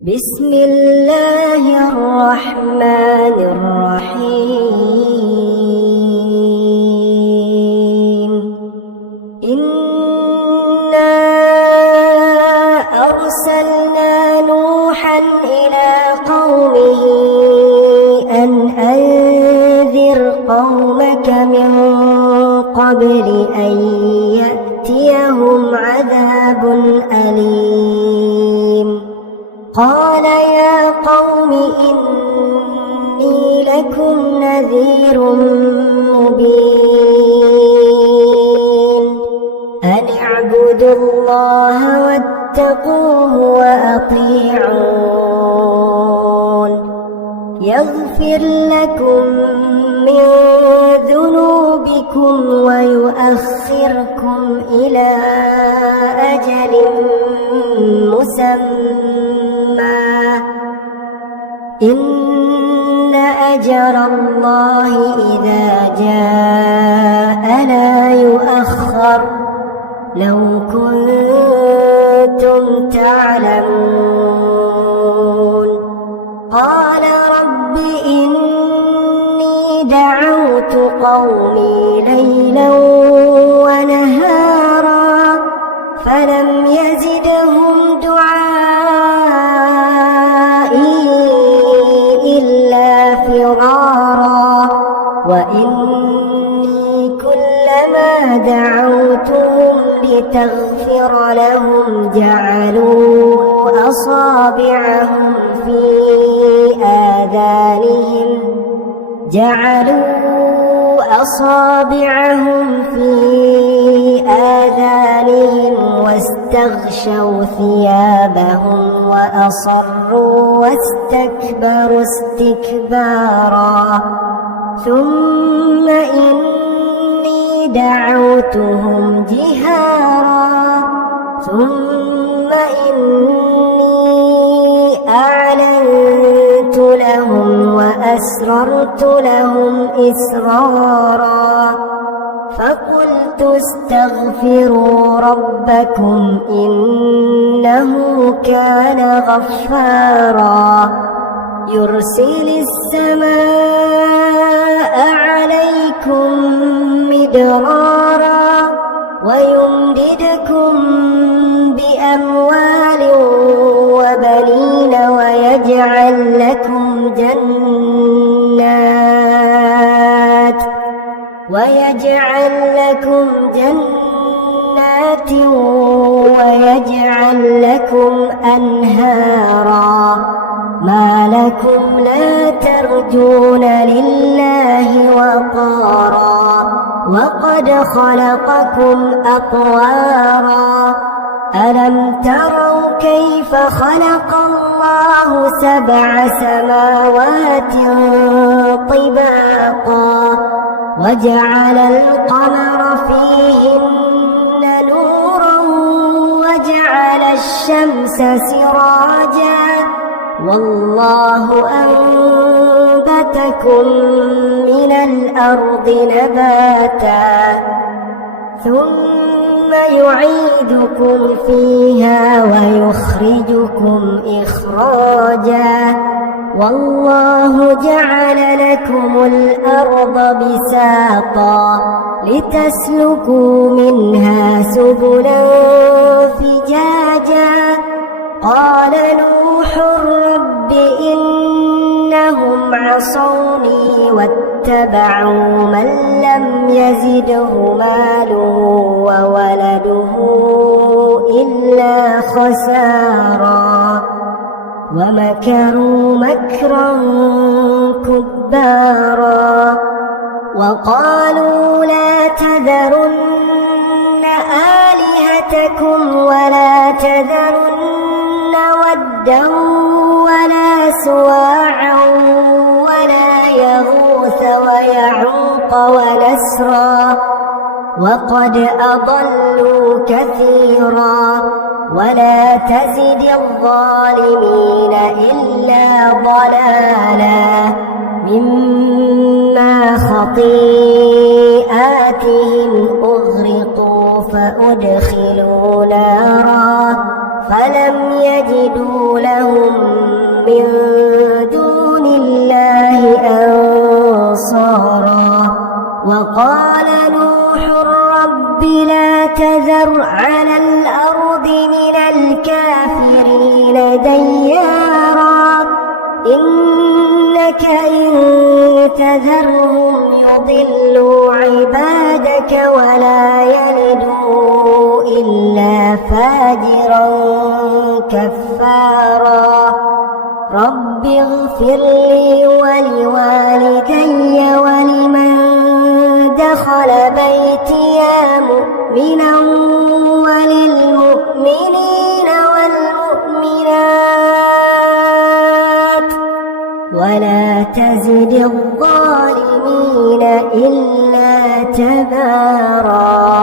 بسم الله الرحمن الرحيم إنا أرسلنا نوحا إلى قومه أن أنذر قومك من قبل أن يأتيهم عذاب أليم قال يا قوم إني لكم نذير مبين أن اعبدوا الله واتقوه وأطيعون يغفر لكم من ذنوبكم ويؤخركم إلى أجل مسمى إن أجل الله إذا جاء لا يؤخر لو كنتم تعلمون قال رب إني دعوت قومي ليلا ونهارا فلم يزدهم دعائي إلا فرارا وإني كلما دعوتهم لتغفر لهم جعلوا أصابعهم في آذانهم واستغشوا ثيابهم وأصروا واستكبروا استكبارا ثم إني دعوتهم جهارا ثم إني أعلنت لهم وأسررت لهم إسرارا فقلت استغفروا ربكم إنه كان غفارا يرسل السماء عليكم مدرارا ويمددكم بأموال وبنين ويجعل لكم جنات ويجعل لكم أنهارا ما لكم لا ترجون لله وقارا وقد خلقكم أطوارا ألم تروا كيف خلق الله 7 سماوات طباقا وجعل القمر فيهن نورا وجعل الشمس سراجا والله أنبتكم من الأرض نباتا ثم يعيدكم فيها ويخرجكم إخراجا والله جعل لكم الأرض بساطا لتسلكوا منها سبلا فجاجا قال نوح رب إنهم عصوني واتبعوا من لم يزده ماله وولده إلا خسارا ومكروا مكرا كبارا وقالوا لا تذرن آلهتكم ولا تذرن ودا ولا سواعا ولا يغوث ويعوق ونسرا وقد أضلوا كثيرا ولا تزد الظالمين إلا ضلالا مما خطيئاتهم أغرقوا فأدخلوا نارا فلم يجدوا لهم من دون الله أنصارا وقال نوح رب لا تذر على الأرض من الكافرين ديارا إنك إن تذرهم يضلوا عبادك ولا يلدوا إلا فاجرا كفارا رب اغفر لي ولوالدي ولمن دخل بيتي مؤمنا وللمؤمنين والمؤمنات ولا تزد الظالمين إلا تبارا.